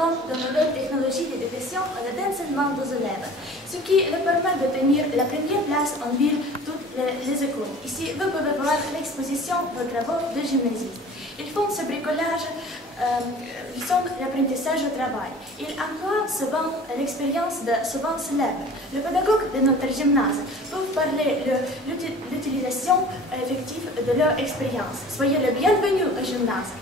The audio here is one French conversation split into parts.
souvent de nouvelles technologies d'éducation et d'enseignement aux élèves, ce qui leur permet de tenir la première place en ville toutes les écoles. Ici, vous pouvez voir l'exposition de travaux de gymnasistes. Ils font ce bricolage, ils sont l'apprentissage au travail. Ils emploient souvent l'expérience de souvent célèbres. Le pédagogue de notre gymnase peut parler de l'utilisation effective de leur expérience. Soyez le bienvenu au gymnase.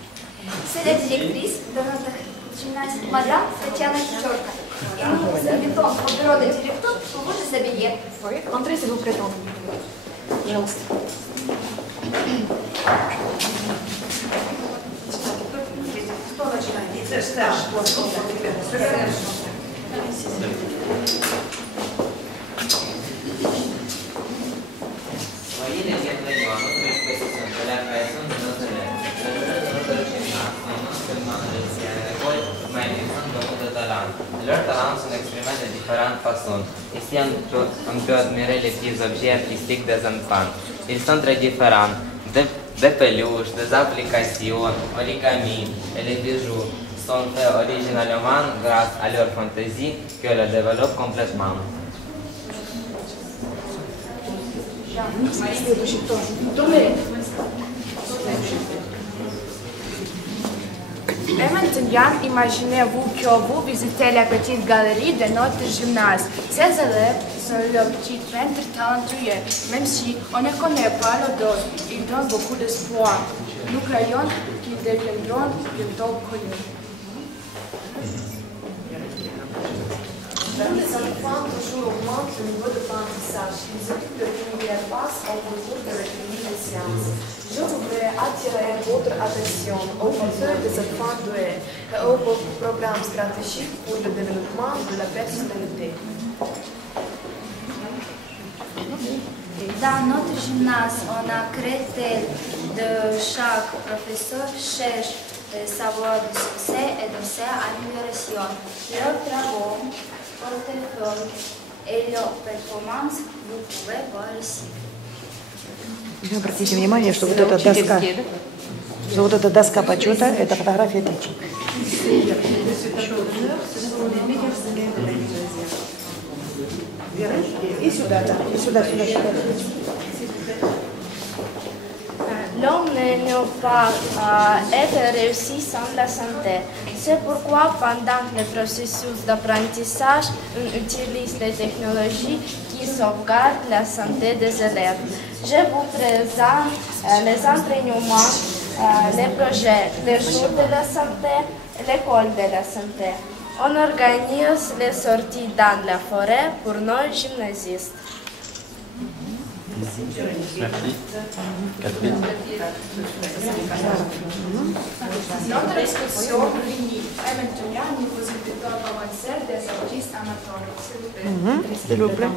C'est la directrice de notre gymnase, Madame Tatiana Чёрка. Et nous vous invitons au bureau de directeur pour vous déshabiller. Entrez, s'il vous plaît. Пожалуйста. Кто начинает? Саш. Soyez les bienvenus à notre exposition de la création de nos élèves. De notre gymnase, non seulement réussi à l'école, mais ils ont beaucoup de talent. Leurs talents sont exprimés de différentes façons. Ici, on peut admirer les petits objets artistiques des enfants. Ils sont très différents. Des peluches, des applications, origami et les bijoux sont faits originalement grâce à leur fantaisie que le développe complètement. Maintenant, imaginez-vous que vous visitez la petite galerie de notre gymnase. Ces élèves sont le petit peintre talentueux. Même si on ne connaît pas le dos, ils donnent beaucoup d'espoir. Nous croyons qu'ils deviendront bientôt connus. Les enfants toujours augmentent le niveau d'apprentissage. Ils occupent le première place au concours de l'Académie des sciences. Je voudrais attirer votre attention au portefeuille des enfants doués et au programme stratégique pour le développement de la personnalité. Dans notre gymnase, on a créé tel de chaque professeur cherche le savoir du succès et de sa amélioration. Leurs travaux, portefeuille et leurs performances, vous pouvez voir ici. Обратите внимание, что вот эта доска почета, это фотография отличия. И сюда, да, и сюда. L'homme ne peut pas être réussi sans la santé. C'est pourquoi, pendant le processus d'apprentissage, on utilise les technologies qui sauvegardent la santé des élèves. Je vous présente les entraînements, les projets, les jours de la santé, l'école de la santé. On organise les sorties dans la forêt pour nos gymnasistes. Merci. Catherine. Notre excursion réunit éventuellement nous vous invitons à commencer des artistes amateurs. S'il vous plaît.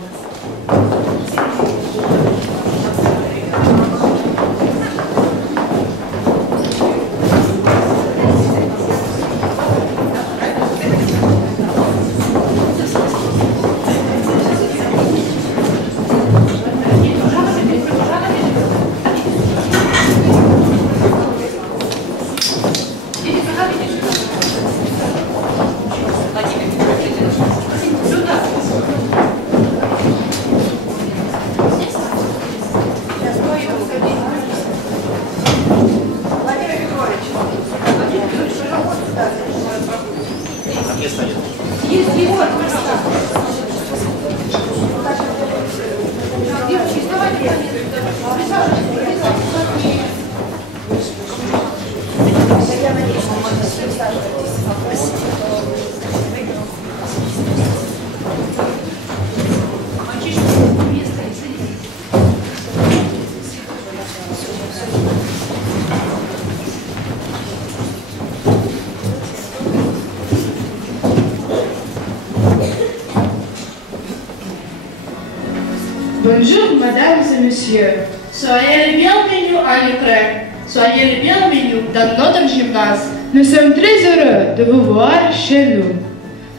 Bonjour, mesdames et messieurs. Soyez les bienvenus à l'écran. Soyez les bienvenus dans notre gymnase. Nous sommes très heureux de vous voir chez nous.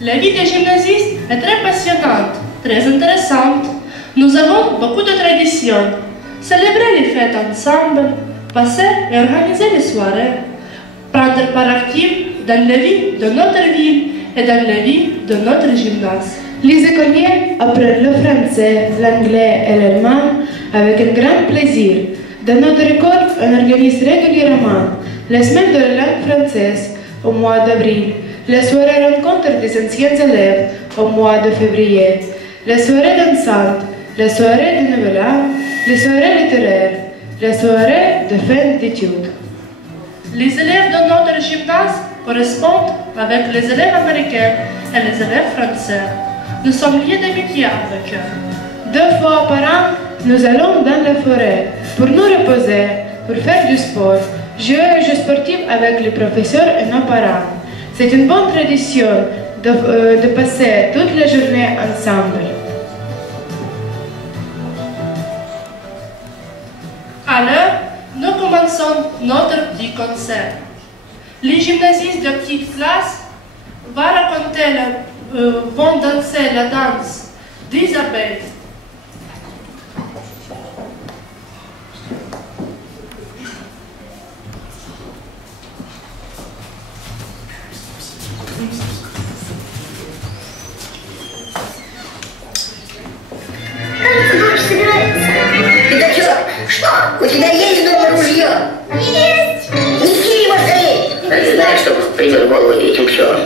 La vie des gymnasistes est très passionnante, très intéressante. Nous avons beaucoup de traditions. Célébrer les fêtes ensemble, passer et organiser les soirées, prendre part active dans la vie de notre ville et dans la vie de notre gymnase. Les écoliers apprennent le français, l'anglais et l'allemand avec un grand plaisir. Dans notre école, on organise régulièrement les semaines de la langue française au mois d'avril, les soirées rencontres des anciens élèves au mois de février, les soirées dansantes, les soirées de Nouvel An, les soirées littéraires, les soirées de fin d'études. Les élèves de notre gymnase correspondent avec les élèves américains et les élèves français. Nous sommes liés d'amitié avec eux. 2 fois par an, nous allons dans la forêt pour nous reposer, pour faire du sport, jouer aux jeux sportifs avec les professeurs et nos parents. C'est une bonne tradition de passer toute la journée ensemble. Alors, nous commençons notre petit concert. Les gymnasistes de petite classe vont vont danser la danse d'Isabelle. Кажется, дождь собирается. Пятачок, что? У тебя есть дома ружье? Есть. Неси его скорее. Не знаю, что придет в голову этим пчелам.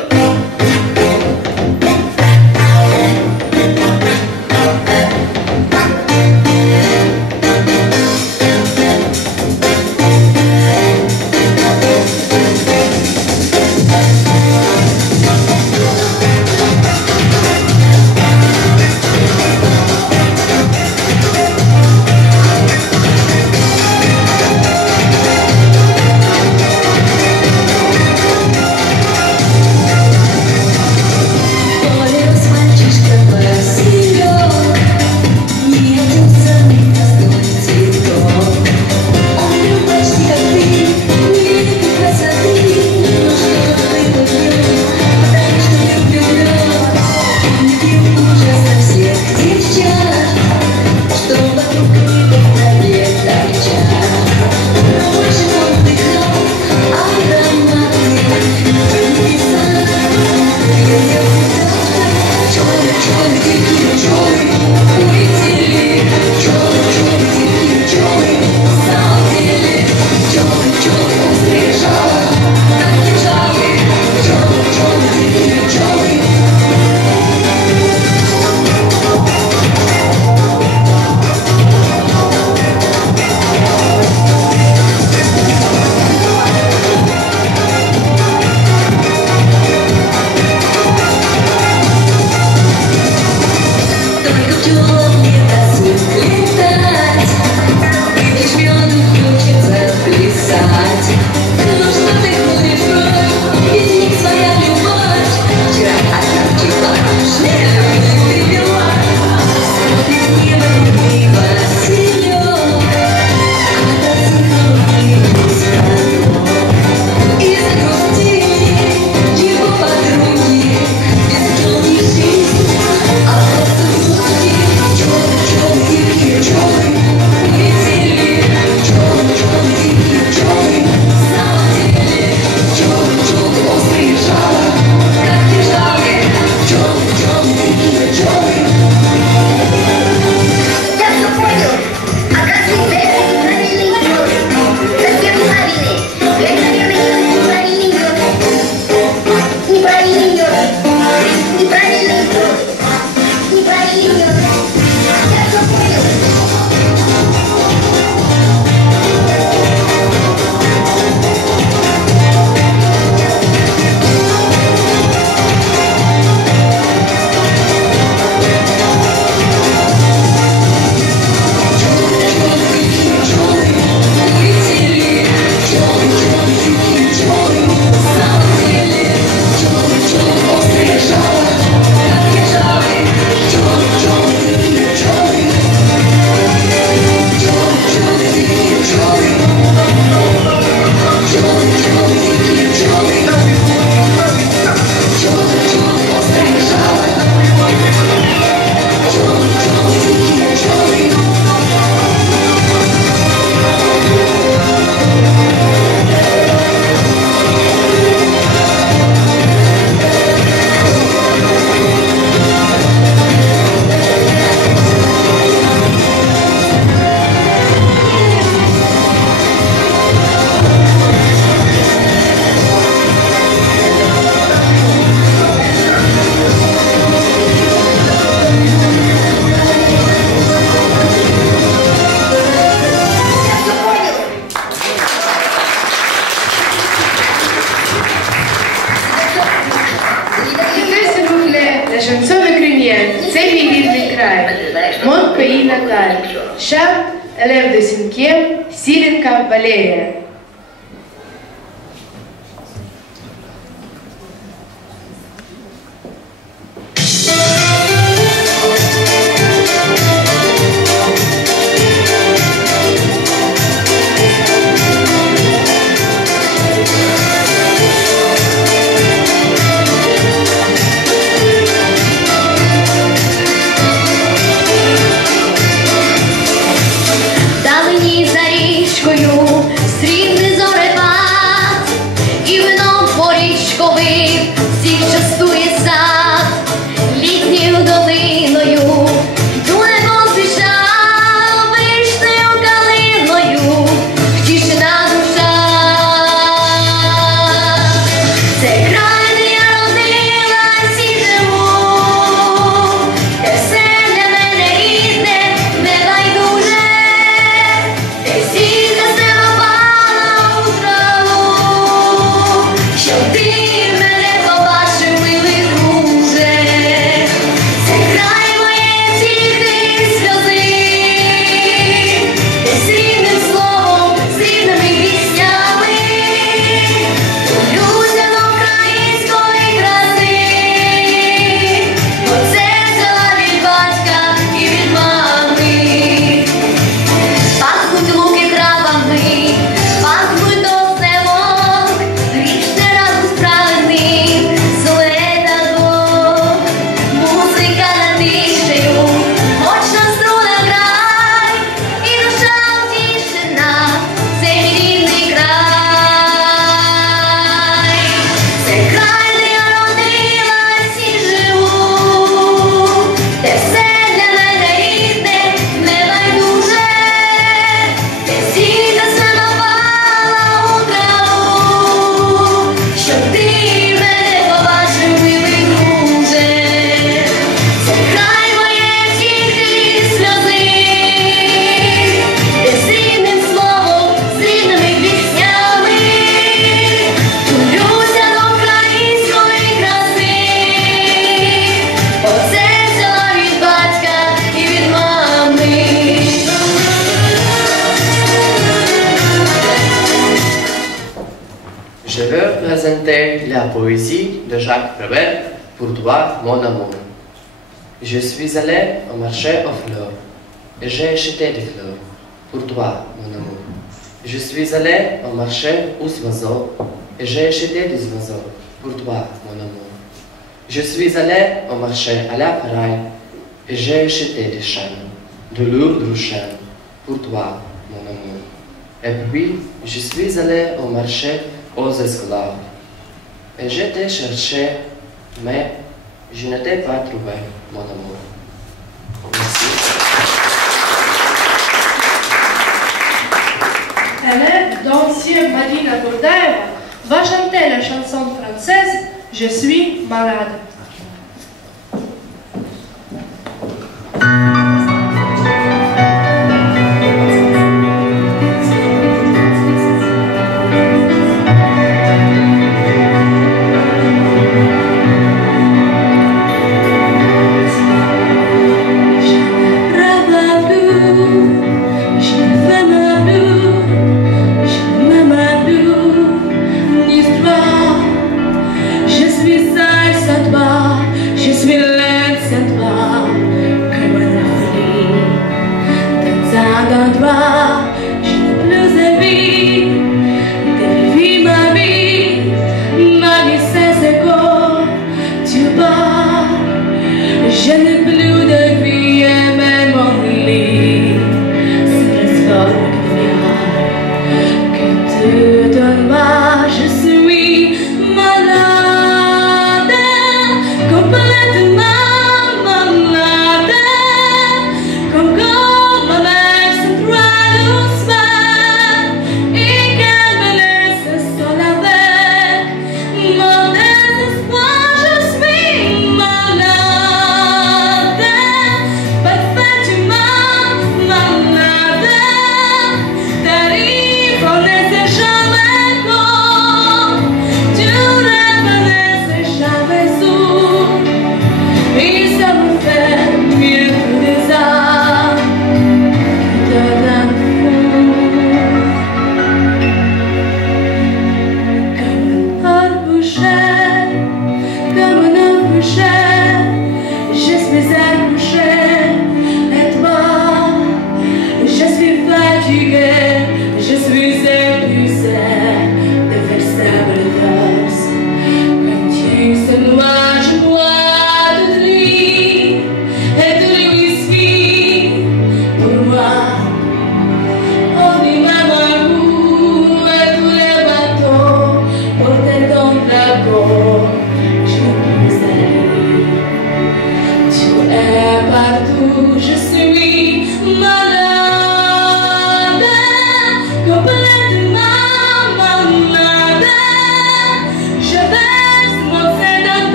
mon pays natal. Chante, élève de 5e, Silenka Valeria. Далині за річкою срібний зорепад, і вином порічковим всіх частує сад. Літньою долиною йду небо свіжа, вишнею калиною втішена душа. Це край, де я родилась і живу, де все для мене рідне, небайдуже. Всі за себе пала у траву, щоб ти мене побачив, милий друже. Це край моєї тихої сльози, де срібним словом, срібними піснями люся до української краси. Бо це взяла від батька і від мами. Пахнуть луки травами, пахнуть до селок, річне разом справедним соледадок. Музика над тишею, гучна струна грай, і душа втішена, це мій рідний край. Це край, де я родилась і живу, де все для мене рідне, небайдуже. Всі за себе пала у траву, щоб ти мене побачив, милий друже. Це край моєї втіхи і сльози, де срібним словом, срібними піснями тулюся до української краси. Оце взяла від батька і від мами. Je veux présenter la poésie de Jacques Prévert pour toi, mon amour. Je suis allé au marché aux fleurs et j'ai acheté des fleurs pour toi, mon amour. Je suis allé au marché aux oiseaux et j'ai acheté des oiseaux pour toi, mon amour. Je suis allé au marché à la ferraille et j'ai acheté des chaînes, de lourdes chaînes pour toi, mon amour. Et puis, je suis allé au marché aux esclaves. Et je t'ai cherché, mais je ne t'ai pas trouvé, mon amour. Merci. Élève d'ancienne Marina Bourdaeva va chanter la chanson française Je suis malade. Comme quand ma mère s'entraîne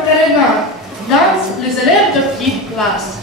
Macarena. Dansent les élèves de petite classe.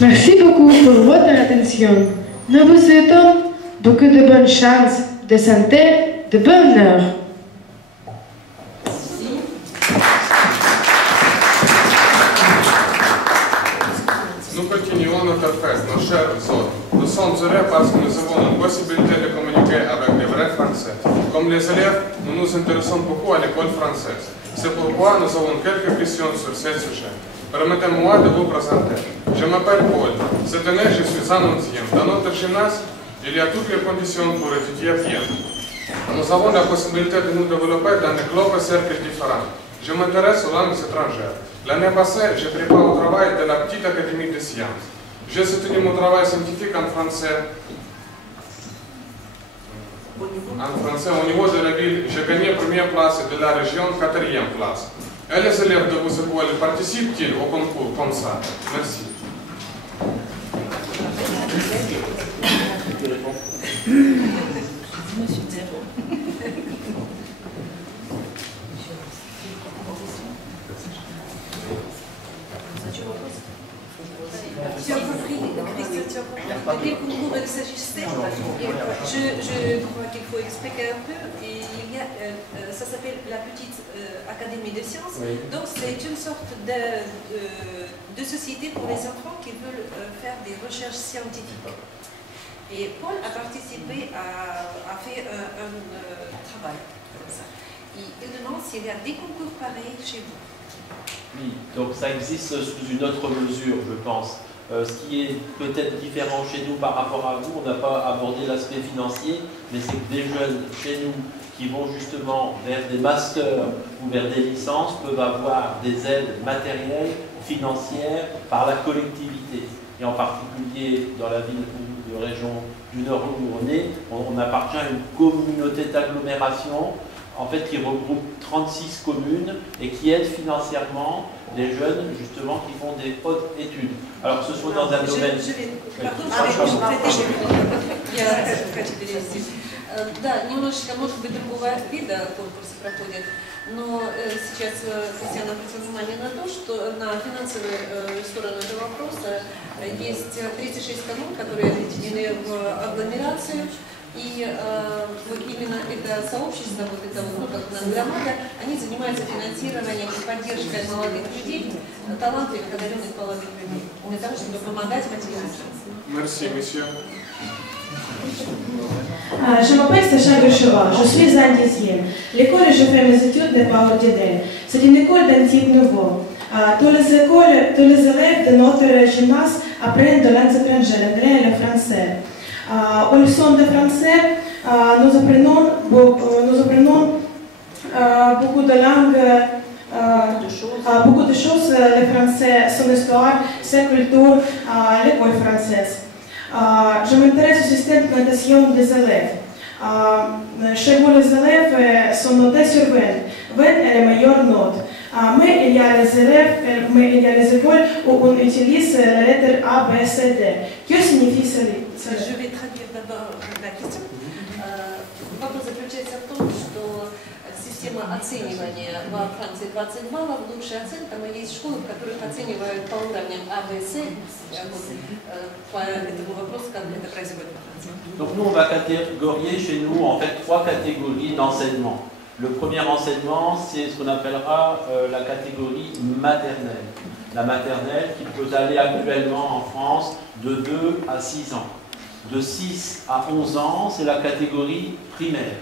Merci beaucoup pour votre attention. Nous vous souhaitons beaucoup de bonnes chances, de santé, de bonheur. Nous continuons notre fête, nos chers autres. Nous sommes heureux parce que nous avons la possibilité de communiquer avec des vrais Français. Comme les élèves, nous nous intéressons beaucoup à l'école française. C'est pourquoi nous avons quelques questions sur ce sujet. Permettez-moi de vous présenter. Je m'appelle Paul. Cette année, je suis en 11e. Dans notre gymnase, il y a toutes les conditions pour étudier bien. Nous avons la possibilité de nous développer dans des clubs et cercles différents. Je m'intéresse aux langues étrangères. L'année passée, j'ai pris part au travail de la petite académie de sciences. J'ai soutenu mon travail scientifique en français. En français, au niveau de la ville, j'ai gagné première place et de la région, 4e place. Et les élèves de vos écoles participent-ils au concours comme ça? Merci. Tu as compris, Christian, tu as compris de quel concours il s'agissait? Je crois qu'il faut expliquer un peu. Ça s'appelle la petite Académie des sciences. Oui. Donc c'est une sorte de société pour les enfants qui veulent faire des recherches scientifiques. Et Paul a participé, a fait un travail comme ça. Il demande s'il y a des concours pareils chez vous. Oui, donc ça existe sous une autre mesure, je pense. Ce qui est peut-être différent chez nous par rapport à vous, on n'a pas abordé l'aspect financier, mais c'est que des jeunes chez nous qui vont justement vers des masters ou vers des licences peuvent avoir des aides matérielles, financières par la collectivité. Et en particulier dans la ville ou de région du Nord où on est, on appartient à une communauté d'agglomération en fait, qui regroupe 36 communes et qui aide financièrement les jeunes, justement, qui font des hautes études. Alors, que ce soit dans un domaine... Да, немножечко, может быть, другого вида конкурсы проходят, но сейчас Кристиан обратил внимание на то, что на финансовую сторону этого вопроса есть 36 коммун, которые объединены в агломерацию. И именно это сообщество, вот это вот, как у нас громада, они занимаются финансированием и поддержкой молодых людей, талантливых, одаренных молодых людей, для того, чтобы помогать материально. Merci, monsieur. Je m'appelle Sacha Gacheva, je suis indienne. L'école où je fais mes études n'est pas ordinaire. C'est une école d'un type nouveau. Tous les élèves de notre gymnase apprennent de langues étrangères, l'anglais et le français. Aux leçons de français, nous apprenons beaucoup de langues, beaucoup de choses. Le français, son histoire, sa culture, l'école française. Je m'intéresse au système de notation des élèves. Chez vous, les élèves sont notés sur 20. 20 est la meilleure note. Mais il y a les élèves, mais il y a les écoles où on utilise la lettre A, B, C, D. Que signifie cela? Je vais traduire d'abord la question. Вопрос заключается в том, что система оценивания во Франции 20 баллов, лучшая оценка, но есть школы, в которых оценивают по уровням А, Б, С. По этому вопросу, как это происходит во Франции. Donc nous, on va catégorier chez nous en fait 3 catégories d'enseignement. Le premier enseignement, c'est ce qu'on appellera la catégorie maternelle. La maternelle qui peut aller actuellement en France de 2 à 6 ans. De 6 à 11 ans, c'est la catégorie primaire.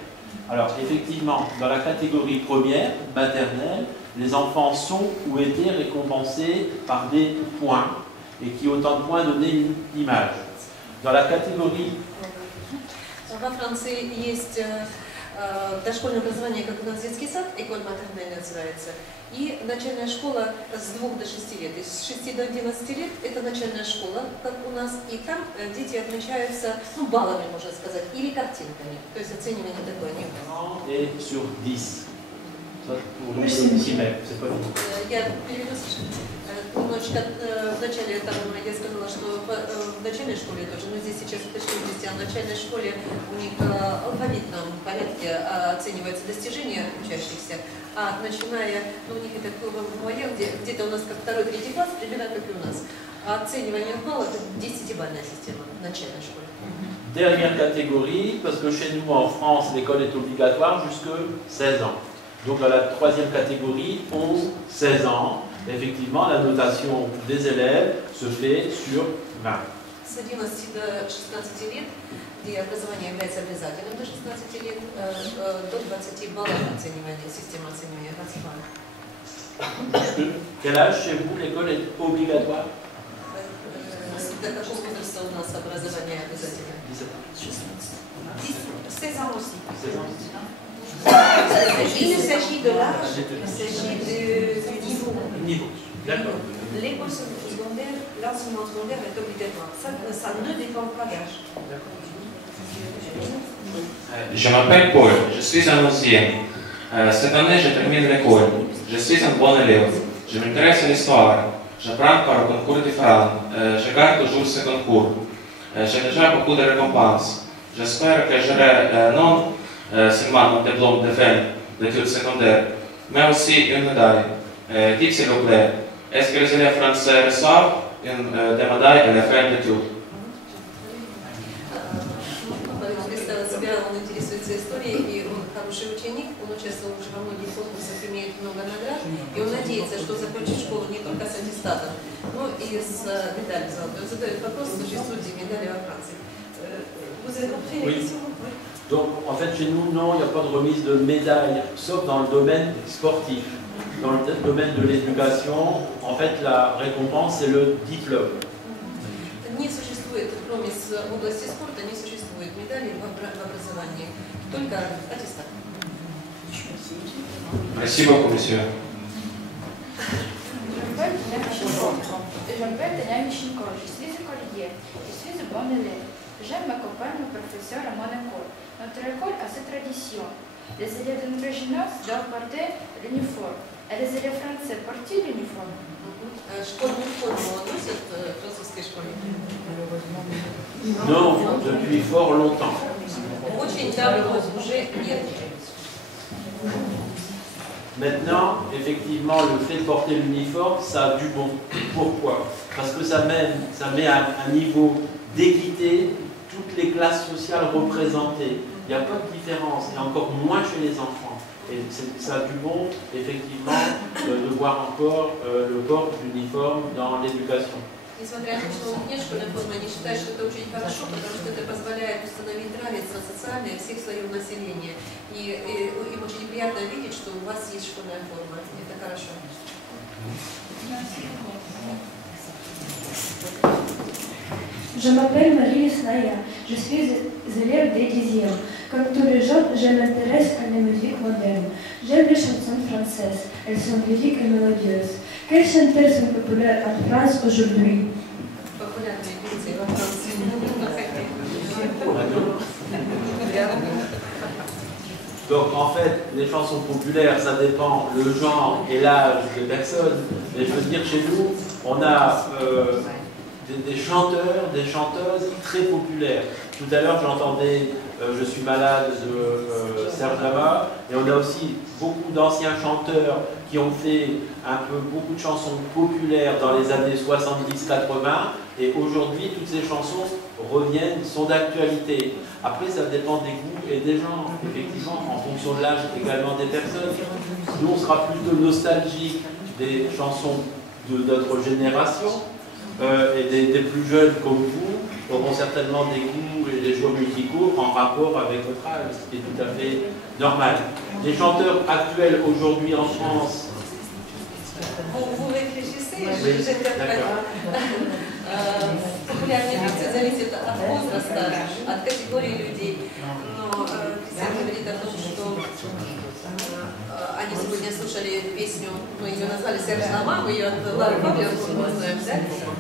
Alors effectivement, dans la catégorie première, maternelle, les enfants sont ou étaient récompensés par des points et qui autant de points donnaient une image. Dans la catégorie... Во Франции есть дошкольное образование, как у нас детский сад, école maternelle называется, и начальная школа с 2 до 6 лет. Из 6 до 11 лет это начальная школа, как у нас, и там дети отмечаются, ну, баллами, можно сказать, или картинками. То есть оценивание такое не было. Et sur 10. Ça, pour le primaire, c'est pas fini. Я переведу немножечко вначале там я сказала, что в начальной школе тоже, но здесь сейчас уточню, а в начальной школе у них в алфавитном порядке оцениваются достижения учащихся, а начиная, ну у них это где-то у нас как 2-3 класс, примерно как и у нас. А оценивание баллов это 10-бальная система в начальной школе. Dernière catégorie, parce que chez nous en France, l'école est obligatoire jusque 16 ans. Donc dans la 3e catégorie, 11-16 ans. Effectivement, la notation des élèves se fait sur 20. С 11 до 16 лет, где образование является обязательным до 16 лет, до 20 баллов оценивания, система оценивания расклада. Quel âge chez vous l'école est obligatoire? До какого возраста у нас образование обязательно? 16 ans aussi. 16 ans. Il s'agit de l'âge, il s'agit du niveau. Niveau, d'accord. l'école secondaire, l'enseignement secondaire est obligatoire. Ça ne dépend pas d'âge. Je m'appelle Paul, je suis un ancien. Cette année, je termine l'école. Je suis un bon élève. Je m'intéresse à l'histoire. J'apprends par concours différents. Je garde toujours ce concours. J'ai déjà beaucoup de récompenses. J'espère que j'aurai non seulement mon diplôme de fin d'études secondaires, mais aussi une médaille. Dites s'il vous plaît, est-ce que les élèves français reçoivent des médailles à la fin d'études? Он интересуется историей, и он хороший ученик, он участвовал уже во многих конкурсах, имеет много наград, и он надеется, что закончит школу не только с аттестатом, но и с медалью золотой. Он задает вопрос, существуют ли медали во Франции. Vous avez compris la question? Donc, en fait, chez nous, non, il n'y a pas de remise de médaille, sauf dans le domaine sportif. Dans le domaine de l'éducation, en fait, la récompense, c'est le diplôme. Не существует, кроме области спорта, не существует медалей в образовании, только аттестат. Merci beaucoup, monsieur. Je m'appelle Tania Michenko, je suis écolier, je suis un bon élève. J'aime accompagner mon professeur à mon école. Notre école a ses traditions. Les élèves de notre gymnase doivent porter l'uniforme, et les élèves français portent l'uniforme. Школьную форму носят в французской школе? Non, depuis fort longtemps. Очень давно уже нет. Maintenant, effectivement, le fait de porter l'uniforme, ça a du bon. Pourquoi? Parce que ça met à un niveau d'équité toutes les classes sociales représentées. Il n'y a pas de différence, et encore moins chez les enfants. Et ça a du bon, effectivement, de voir encore le port d'uniforme dans l'éducation. Несмотря на то, что у них нет школьной формы, они считают, что это очень хорошо, потому что это позволяет установить равенство социальное всех слоев населения. И им очень приятно видеть, что у вас есть школьная форма. Это хорошо. Je m'appelle Marie Snaya, je suis élève des 10e. Comme tous les gens, je m'intéresse à la musique moderne. J'aime les chansons françaises, elles sont lyriques et mélodieuses. Quels chanteurs sont populaires en France aujourd'hui? Donc en fait, les chansons populaires, ça dépend le genre et l'âge des personnes. Mais je veux dire, chez nous, on a des chanteurs, des chanteuses très populaires. Tout à l'heure, j'entendais Je suis malade de Serge Lama, et on a aussi beaucoup d'anciens chanteurs qui ont fait beaucoup de chansons populaires dans les années 70-80, et aujourd'hui, toutes ces chansons sont d'actualité. Après, ça dépend des goûts et des genres, effectivement, en fonction de l'âge également des personnes. Nous, on sera plutôt nostalgique des chansons de notre génération, et des plus jeunes comme vous auront certainement des goûts et des choix musicaux en rapport avec votre âge, ce qui est tout à fait normal. Les chanteurs actuels aujourd'hui en France... Vous réfléchissez, Oui, d'accord. Популярные певцы зависят от возраста, от категории людей. Но Кристиан говорит о том, что они сегодня слушали песню, мы ее назвали «Серж Лама», мы ее от Лары Фабиан знаем, да?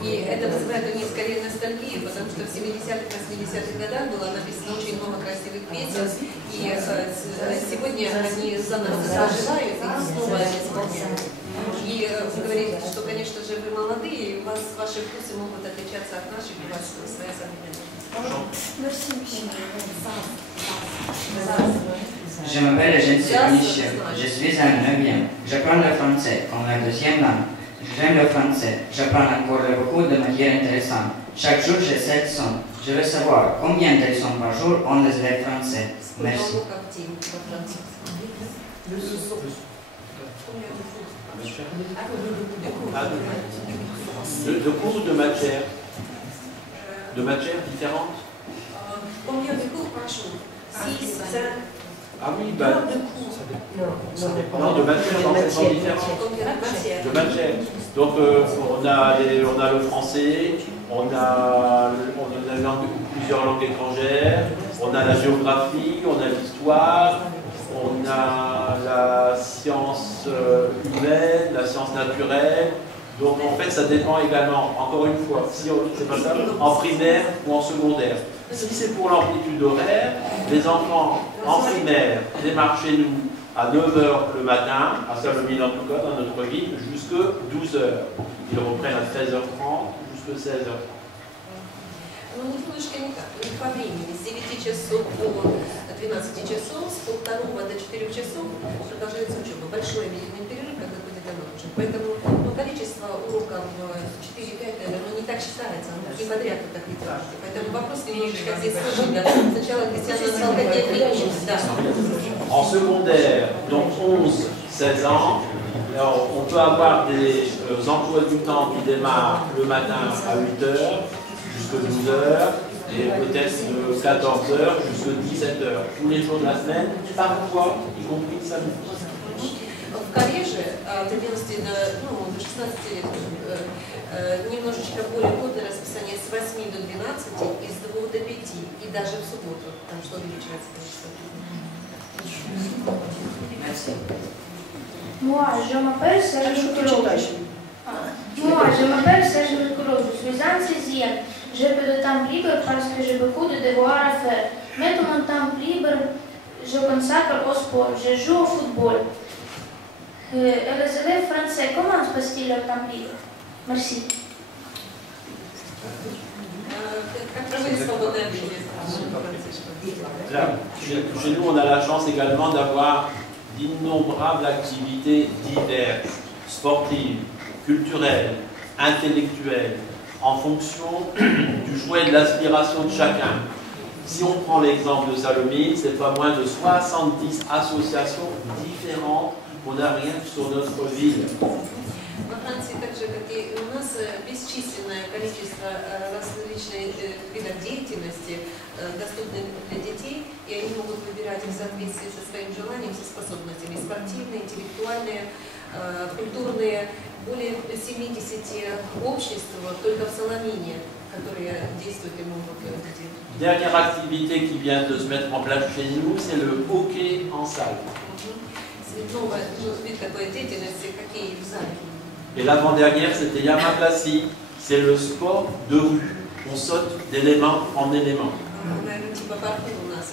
И это вызывает у них скорее ностальгию, потому что в 70-х, 80-х годах было написано очень много красивых песен, и сегодня они заново оживают и снова исполняют. И вы говорите, что, конечно же, вы молодые, и ваши вкусы могут отличаться от наших, у вас своя современность. Je m'appelle Eugène Michel, je suis un 9e. J'apprends le français comme la deuxième langue. J'aime le français, j'apprends encore beaucoup de matières intéressantes. Chaque jour, j'ai 7 leçons. Je veux savoir combien de leçons par jour ont les élèves français. Merci. De cours ou de matières? De matières différentes? Combien de cours par jour? 6, 5. Ah oui, bah, ça dépend. Non, de matières complètement différentes. De matières. Donc on a le français, on a plusieurs langues étrangères, on a la géographie, on a l'histoire, on a la science humaine, la science naturelle, Donc en fait, ça dépend également, encore une fois, si c'est pas ça, en primaire ou en secondaire. Si c'est pour l'amplitude horaire, les enfants en primaire démarrent chez nous à 9h le matin, à Salomine en tout cas, dans notre ville, jusqu'à 12h. Ils reprennent à 13h30 jusqu'à 16h30. Ну, немножко не так, не по времени. С 9 часов по 12 часов, с 2 до 4 часов продолжается учеба. Большой обеденный перерыв, когда будет домой уже. Поэтому количество уроков 4-5, наверное, не так считается, и подряд вот так не тратится. Поэтому вопрос немножечко здесь сложный. Сначала Кристиан назвал какие времени. Да. En secondaire, donc 11-16 ans, alors on peut avoir des emplois du temps qui démarrent le matin à 8h jusqu'à 12h et peut-être de 14h jusqu'à 17h, tous les jours de la semaine, parfois, y compris le samedi. В колледже от 11 до 16 лет немножечко более плотное расписание с 8 до 12 и с 2 до 5, и даже в субботу, там что увеличивается количество. Moi, je m'appelle Serge Nicolau. Moi, je m'appelle Serge Nicolau. Je suis en 6e. J'ai peu de temps libre parce que j'ai beaucoup de devoirs à faire. Mais tout mon temps libre, je consacre au sport. Je joue au football. Et les élèves français, comment se passe-t-il leur temps libre? Merci. Chez nous, on a la chance également d'avoir d'innombrables activités diverses, sportives, culturelles, intellectuelles, en fonction du choix et de l'aspiration de chacun. Si on prend l'exemple de Salomine, c'est pas moins de 70 associations différentes qu'on a rien sur notre ville. Во Франции, так же, как и у нас, бесчисленное количество различных видов деятельности, доступных для детей, и они могут выбирать их в соответствии со своим желанием, со способностями спортивные, интеллектуальные, культурные. Более 70 обществ только в Соломине, которые действуют и могут детей. Dernière activité qui vient de se mettre en place chez nous, c'est le hockey en salle. Новый вид такой деятельности, хоккей в зале. Et l'avant-dernière, c'était Yamaklassi, c'est le sport de rue. On saute d'élément en élément. Наверное, типа паркур у нас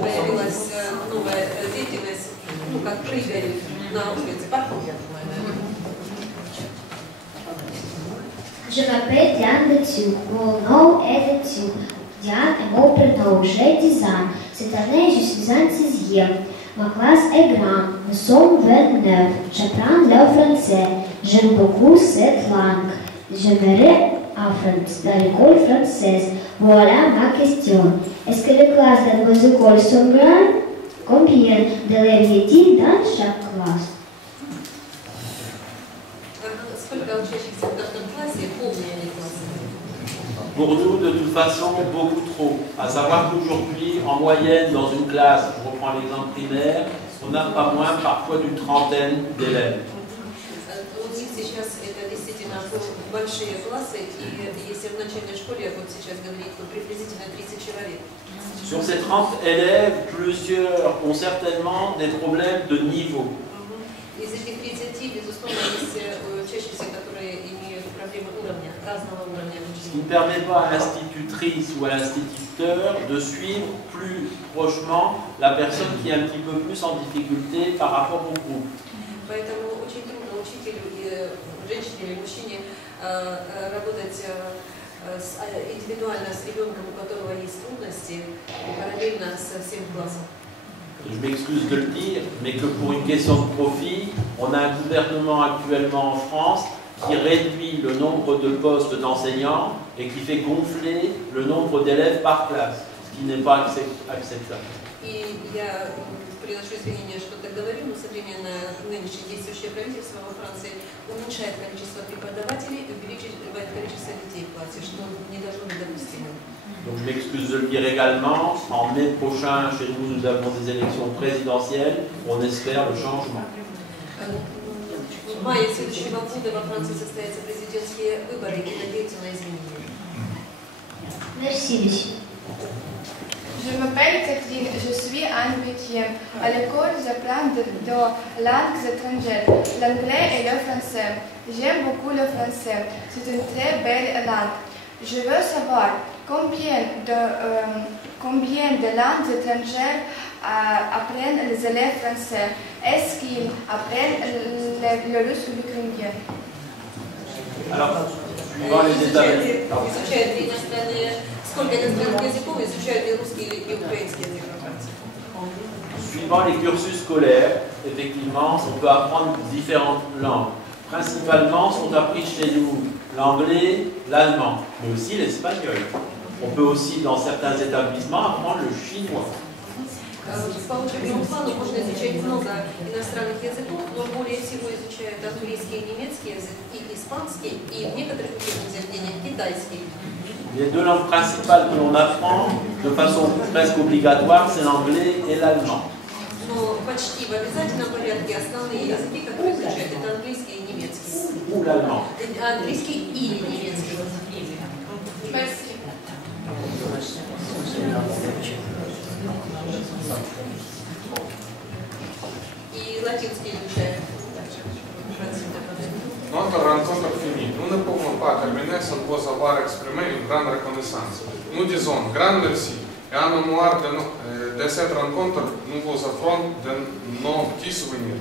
появилась новая деятельность, ну, как прыгали на улице, паркур, я думаю, наверное. Je m'appelle Diane Detsuk. Mon nom est Detsuk. Diane est mon prénom. J'ai 10 ans. Cette année, je suis en 6e. Ma classe est grande. Nous sommes 29. J'apprends le français. J'aime beaucoup cette langue. J'aimerais dans l'école française. Voilà ma question. Est-ce que les classes dans vos écoles sont grandes? Combien d'élèves y a-t-il dans chaque classe? Pour nous, de toute façon, beaucoup trop. À savoir qu'aujourd'hui, en moyenne, dans une classe, je reprends l'exemple primaire, on n'a pas moins parfois d'une trentaine d'élèves. Sur ces 30 élèves, plusieurs ont certainement des problèmes de niveau. Ce qui ne permet pas à l'institutrice ou à l'instituteur de suivre plus prochement la personne qui est un petit peu plus en difficulté par rapport au groupe. Поэтому очень трудно учителю и женщине или мужчине работать индивидуально с ребенком, у которого есть трудности, параллельно со всем классом. Je m'excuse de le dire, mais que pour une question de profit, on a un gouvernement actuellement en France qui réduit le nombre de postes d'enseignants et qui fait gonfler le nombre d'élèves par classe, ce qui n'est pas acceptable. И я приношу извинения, что так говорю, но современное нынешнее действующее правительство во Франции уменьшает количество преподавателей и увеличивает количество детей в классе, что не должно быть допустимо. Donc je m'excuse de le dire également, en mai prochain, chez nous, nous avons des élections présidentielles, on espère le changement. В мае следующего года во Франции состоятся президентские выборы и надеются на изменения. Merci, monsieur. Je m'appelle Catherine, je suis en 8e. À l'école, j'apprends deux langues étrangères, l'anglais et le français. J'aime beaucoup le français, c'est une très belle langue. Je veux savoir combien de langues étrangères apprennent les élèves français. Est-ce qu'ils apprennent le russe ou l'ukrainien? Alors, suivant les états... Suivant les cursus scolaires, effectivement, on peut apprendre différentes langues. Principalement, sont appris chez nous l'anglais, l'allemand, mais aussi l'espagnol. On peut aussi, dans certains établissements, apprendre le chinois. По учебному плану можно изучать много иностранных языков, но более всего изучают английский и немецкий язык, и испанский, и в некоторых учебных заведениях китайский. Les deux langues principales que l'on apprend de façon presque obligatoire, c'est l'anglais et l'allemand. Но почти в обязательном порядке основные языки, которые изучают, это английский и немецкий. Ou l'allemand. Английский или немецкий. Спасибо. И латинский изучают. Notre rencontre finie. Nous ne pouvons pas terminer sans vous avoir exprimé une grande reconnaissance. Nous disons grand merci. Et en mémoire de cette rencontre, nous vous offrons de nos petits souvenirs.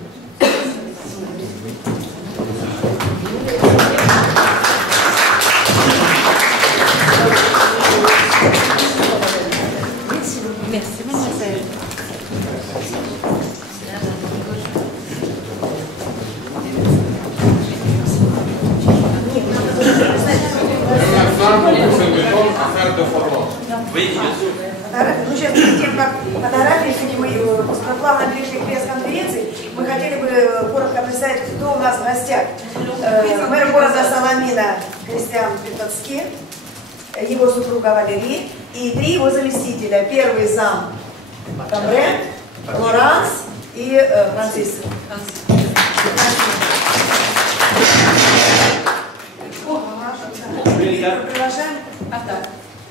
Merci, mademoiselle. Maintenant, nous vous invitons à faire de photos. Oui, bien sûr. Ну, сейчас перед тем, как фотографии, сегодня мы плавно перешли к пресс-конференции, мы хотели бы коротко представить, кто у нас в гостях. Мэр города Соломина Кристиан Петовский, его супруга Валерий и три его заместителя. Первый зам Камре, Лоранс и Франциск.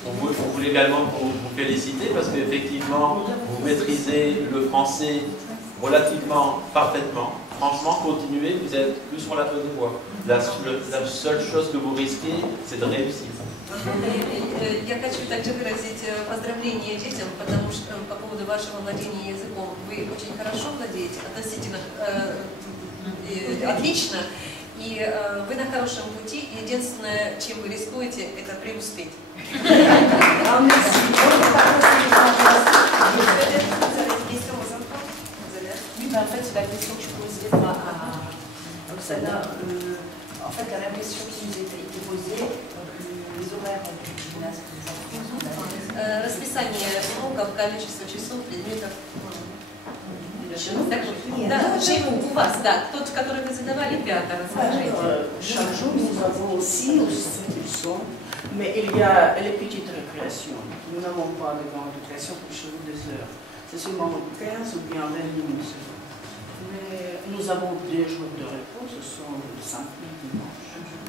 On voulait également vous féliciter parce qu'effectivement, vous maîtrisez le français relativement parfaitement. Franchement, continuez, vous êtes plus sur la bonne voie. La seule chose que vous risquez, c'est de réussir. Я хочу также выразить поздравления детям, потому что по поводу вашего владения языком вы очень хорошо владеете, относительно отлично, и вы на хорошем пути. Единственное, чем вы рискуете, это преуспеть. En fait, c'est la question que je posais à Oksana. En fait, l'impression qui nous était posée, les horaires du gymnase que les enfants. Расписание уроков, количество часов, предметов. Да, чему у вас, да, тот, который вы задавали, Пятр, расскажите. Chaque jour, nous avons aussi son, mais il y a les petites récréations. Nous n'avons pas de grande récréation pour chez vous 2 heures. C'est seulement 15 ou bien 20 minutes. Mais nous avons 2 jours de repos, ce sont le samedi et dimanche.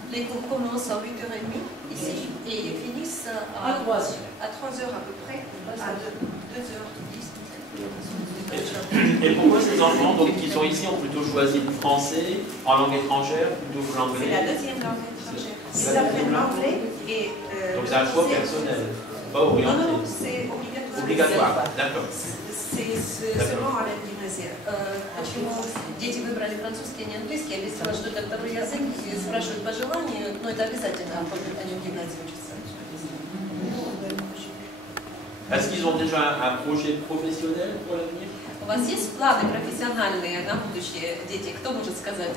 Les cours commencent à 8h30 ici et finissent à 3h. À 3h à peu près, à 2h10. Et pourquoi ces enfants donc, qui sont ici ont plutôt choisi le français en langue étrangère plutôt que l'anglais? C'est la deuxième langue étrangère. Ils apprennent l'anglais et... Donc c'est un choix personnel, pas orienté. Non, non, c'est obligatoire. Obligatoire, d'accord. C'est seulement à la gymnasie. Почему дети выбрали французский, а не английский? Объяснила, что это второй язык, и спрашивают по желанию, но это обязательно, они в гимназии учатся. Est-ce qu'ils ont déjà un projet professionnel pour l'avenir? У вас есть планы профессиональные на будущее, дети? Кто может сказать?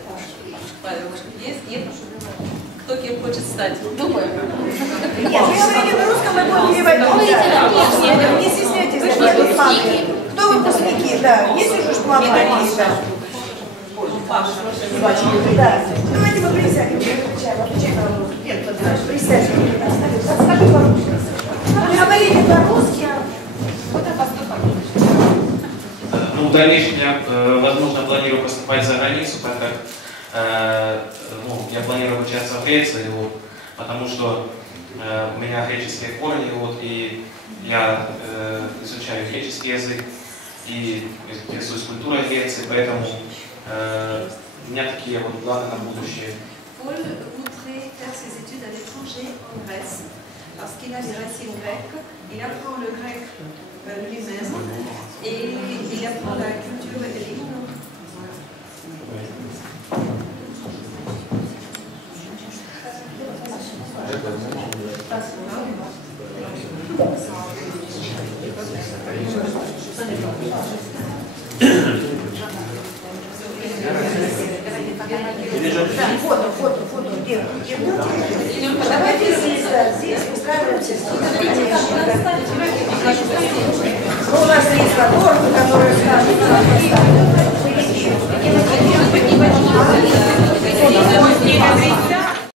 Павел, есть? Нет? Кто кем хочет стать? Думаю. Нет, вы говорите на русском, мы будем переводить. Не стесняйтесь, кто выпускники, да. Есть уже планы какие-то? Да. Давайте мы присядем, отвечаем на вопрос. Нет, присядем. Скажи по-русски. Вы говорите по-русски, Ну, в дальнейшем я, возможно, планирую поступать за границу, так как я планирую обучаться в Греции, вот, потому что у меня греческие корни, вот, и Я изучаю греческий язык и интересуюсь культурой Греции, поэтому у меня такие вот планы на будущее. Paul voudrait faire ses études à l'étranger en Grèce parce qu'il a des racines grecques, il apprend le grec lui-même et il apprend la culture et les langues. Фото, где? Давайте здесь.